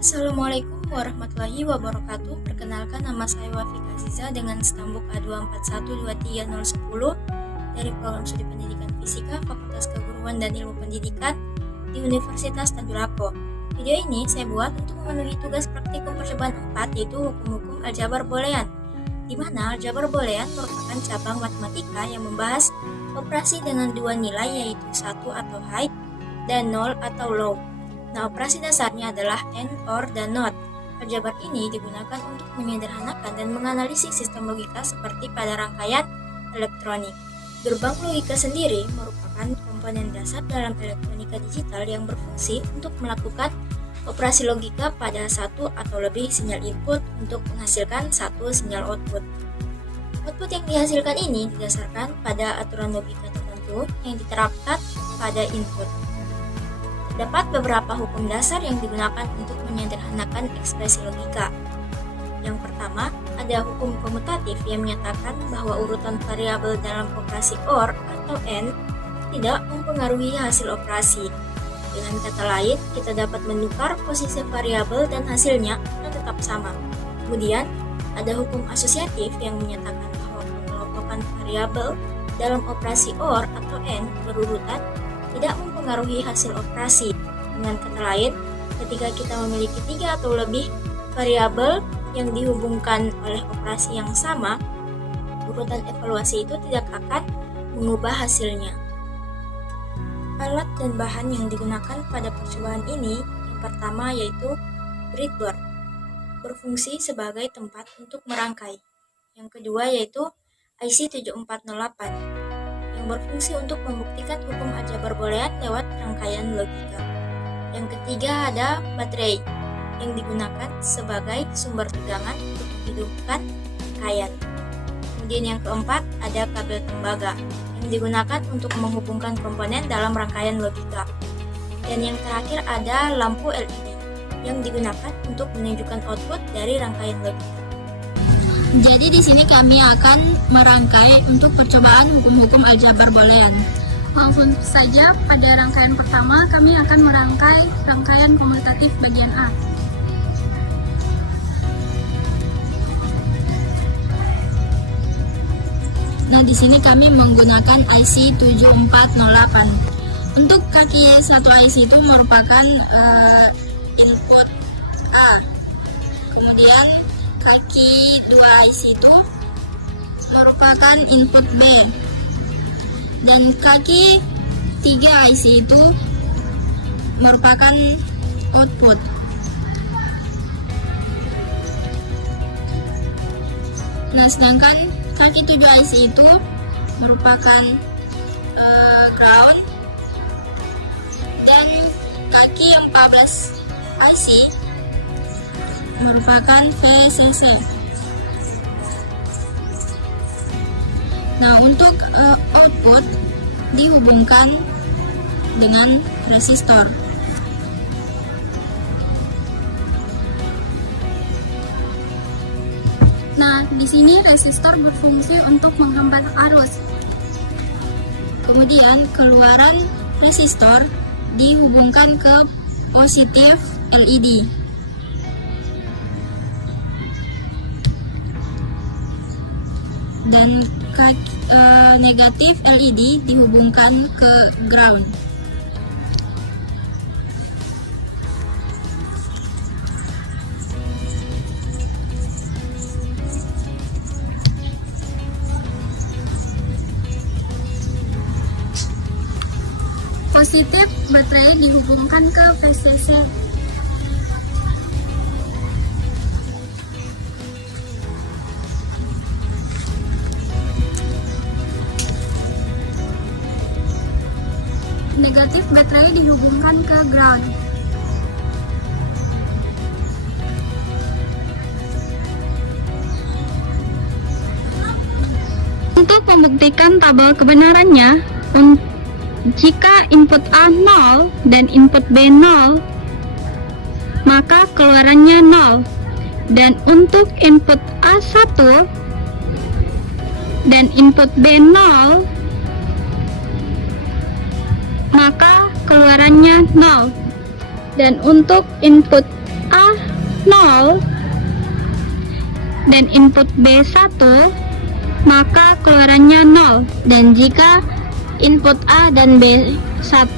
Assalamualaikum warahmatullahi wabarakatuh. Perkenalkan, nama saya Wafika Aziza dengan stambuk A2412310 dari Program Studi Pendidikan Fisika Fakultas Keguruan dan Ilmu Pendidikan di Universitas Tadulako. Video ini saya buat untuk memenuhi tugas praktikum percobaan 4, yaitu hukum-hukum aljabar boolean, di mana aljabar boolean merupakan cabang matematika yang membahas operasi dengan dua nilai, yaitu 1 atau high dan 0 atau low. Nah, operasi dasarnya adalah AND, OR, dan NOT. Aljabar ini digunakan untuk menyederhanakan dan menganalisis sistem logika seperti pada rangkaian elektronik. Gerbang logika sendiri merupakan komponen dasar dalam elektronika digital yang berfungsi untuk melakukan operasi logika pada satu atau lebih sinyal input untuk menghasilkan satu sinyal output. Output yang dihasilkan ini didasarkan pada aturan logika tertentu yang diterapkan pada input. Terdapat beberapa hukum dasar yang digunakan untuk menyederhanakan ekspresi logika. Yang pertama, ada hukum komutatif yang menyatakan bahwa urutan variabel dalam operasi OR atau AND tidak mempengaruhi hasil operasi. Dengan kata lain, kita dapat menukar posisi variabel dan hasilnya akan tetap sama. Kemudian, ada hukum asosiatif yang menyatakan bahwa pengelompokan variabel dalam operasi OR atau AND berurutan tidak mempengaruhi hasil operasi. Dengan kata lain, ketika kita memiliki 3 atau lebih variabel yang dihubungkan oleh operasi yang sama, urutan evaluasi itu tidak akan mengubah hasilnya. Alat dan bahan yang digunakan pada percobaan ini, yang pertama yaitu breadboard, berfungsi sebagai tempat untuk merangkai. Yang kedua yaitu IC 7408, yang berfungsi untuk membuktikan hukum aljabar boolean lewat rangkaian logika. Yang ketiga ada baterai, yang digunakan sebagai sumber tegangan untuk menghidupkan rangkaian. Kemudian yang keempat ada kabel tembaga, yang digunakan untuk menghubungkan komponen dalam rangkaian logika. Dan yang terakhir ada lampu LED, yang digunakan untuk menunjukkan output dari rangkaian logika. Jadi di sini kami akan merangkai untuk percobaan hukum-hukum aljabar boolean. Langsung saja pada rangkaian pertama kami akan merangkai rangkaian komutatif bagian A. Nah, di sini kami menggunakan IC 7408. Untuk kaki satu IC itu merupakan input A. Kemudian kaki 2 IC itu merupakan input B, dan kaki 3 IC itu merupakan output. Nah, sedangkan kaki 7 IC itu merupakan ground, dan kaki yang 14 IC merupakan VCC. Nah, untuk output dihubungkan dengan resistor. Nah, di sini resistor berfungsi untuk menghambat arus. Kemudian keluaran resistor dihubungkan ke positif LED. Dan negatif LED dihubungkan ke ground. Positif baterai dihubungkan ke VCC. Negatif baterai dihubungkan ke ground. Untuk membuktikan tabel kebenarannya, jika input A 0 dan input B 0, maka keluarannya 0. Dan untuk input A 1 dan input B 0, maka keluarannya 0. Dan untuk input A 0 dan input B1, maka keluarannya 0. Dan jika input A dan B1,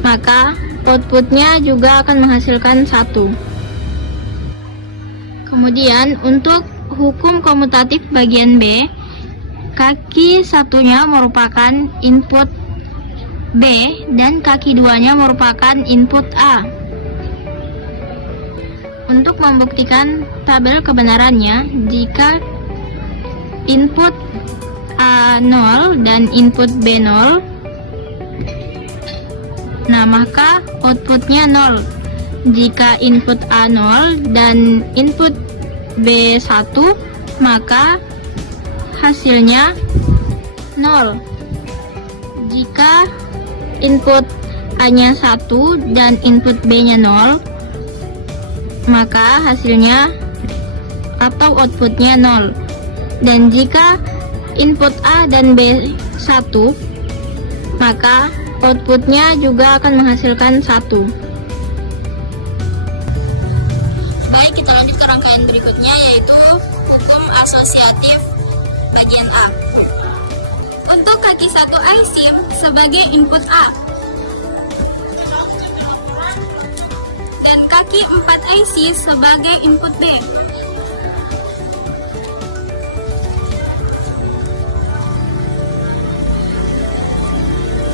maka outputnya juga akan menghasilkan 1. Kemudian untuk hukum komutatif bagian B, kaki satunya merupakan input B dan kaki duanya merupakan input A. Untuk membuktikan tabel kebenarannya, jika input A 0 dan input B 0, nah maka outputnya 0. Jika input A 0 dan input B 1, maka hasilnya 0. Jika input A-nya 1 dan input B-nya 0, maka hasilnya atau outputnya 0. Dan jika input A dan B 1, maka outputnya juga akan menghasilkan 1. Baik, kita lanjut ke rangkaian berikutnya, yaitu hukum asosiatif bagian A. Untuk kaki 1 IC sebagai input A dan kaki 4 IC sebagai input B.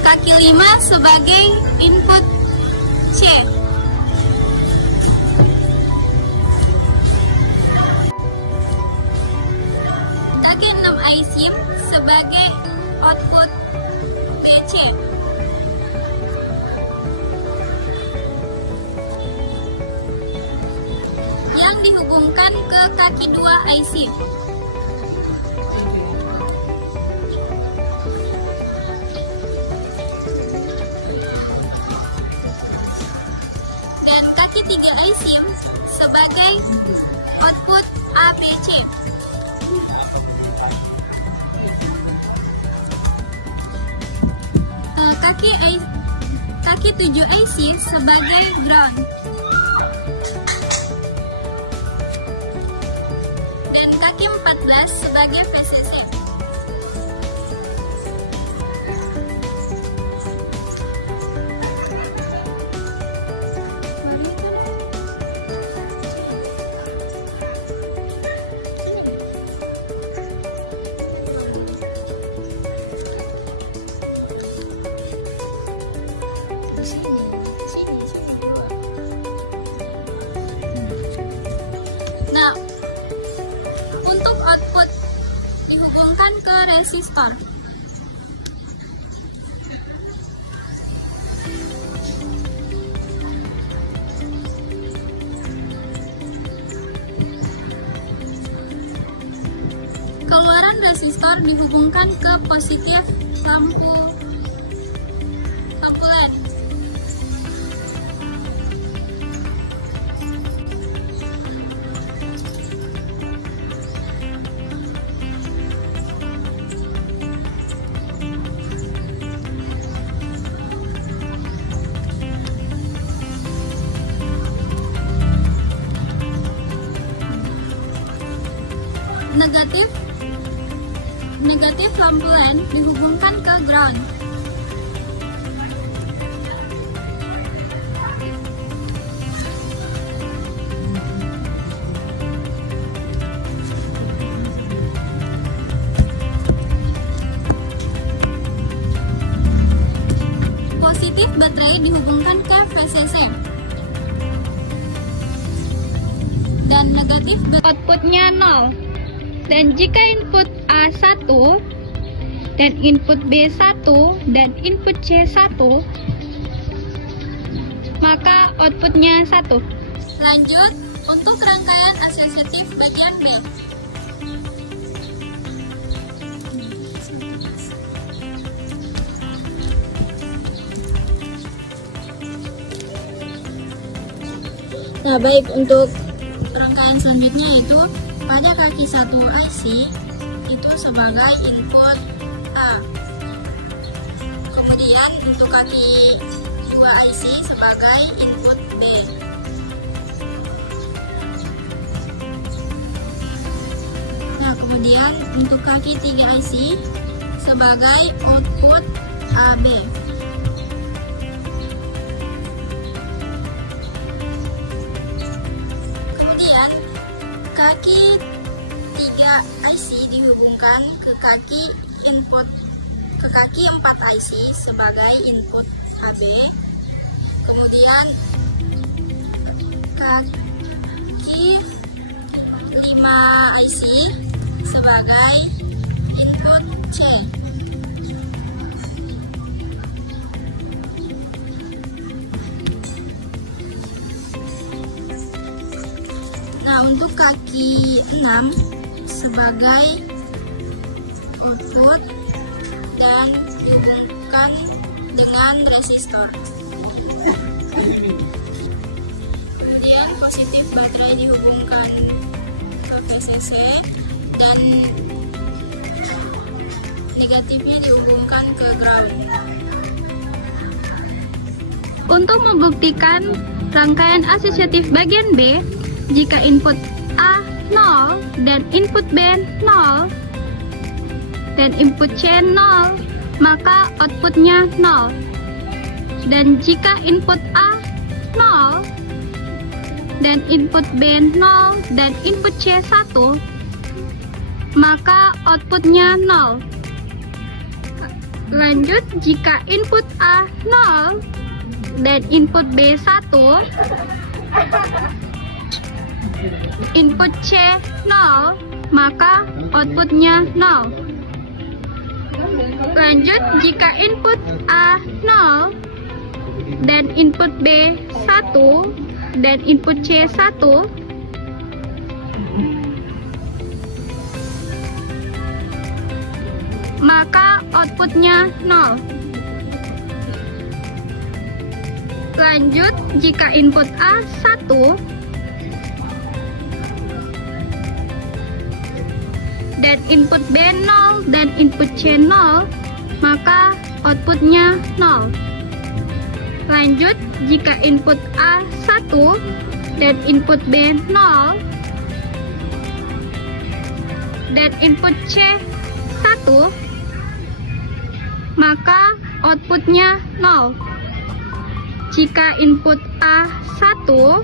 Kaki 5 sebagai input C. Kaki 6 IC sebagai output BC. Yang dihubungkan ke kaki 2 IC. Dan kaki 3 IC sebagai output ABC. Kaki 7 IC sebagai ground. Dan kaki 14 sebagai VCC. Nah, untuk output dihubungkan ke resistor. Keluaran resistor dihubungkan ke positif lampu LED. Negatif lampu LED dihubungkan ke ground. Positif baterai dihubungkan ke VCC. Dan negatif outputnya 0. Dan jika input A1 dan input B1 dan input C1, maka outputnya 1. Lanjut untuk rangkaian asosiatif bagian B. Nah, baik, untuk rangkaian selanjutnya yaitu pada kaki 1 IC itu sebagai input A. Kemudian untuk kaki 2 IC sebagai input B. Kemudian untuk kaki 3 IC sebagai output AB. Kemudian kaki 3 IC dihubungkan ke kaki 4 IC sebagai input AB. Kemudian kaki 5 IC sebagai input C. Nah, untuk kaki 6 sebagai output dan dihubungkan dengan resistor. Kemudian positif baterai dihubungkan ke VCC dan negatifnya dihubungkan ke ground. Untuk membuktikan rangkaian asosiatif bagian B, jika input A 0 dan input B 0 dan input C 0, maka outputnya 0. Dan jika input A 0 dan input B 0 dan input C 1, maka outputnya 0. Lanjut, jika input A 0 dan input B 1, input C 0, maka outputnya 0. Lanjut, jika input A 0 dan input B 1 dan input C 1, maka outputnya 0. Lanjut, jika input A 1 dan input B 0 dan input C 0, maka outputnya 0. Lanjut, jika input A 1 dan input B 0 dan input C 1, maka outputnya 0. Jika input A 1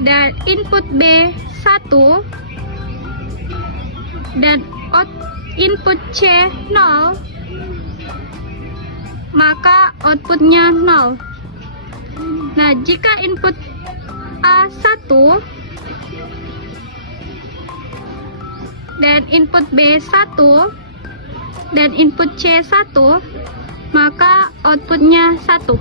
dan input B 1 dan input C 0, maka outputnya 0. Nah, jika input A 1 dan input B 1 dan input C 1, maka outputnya 1.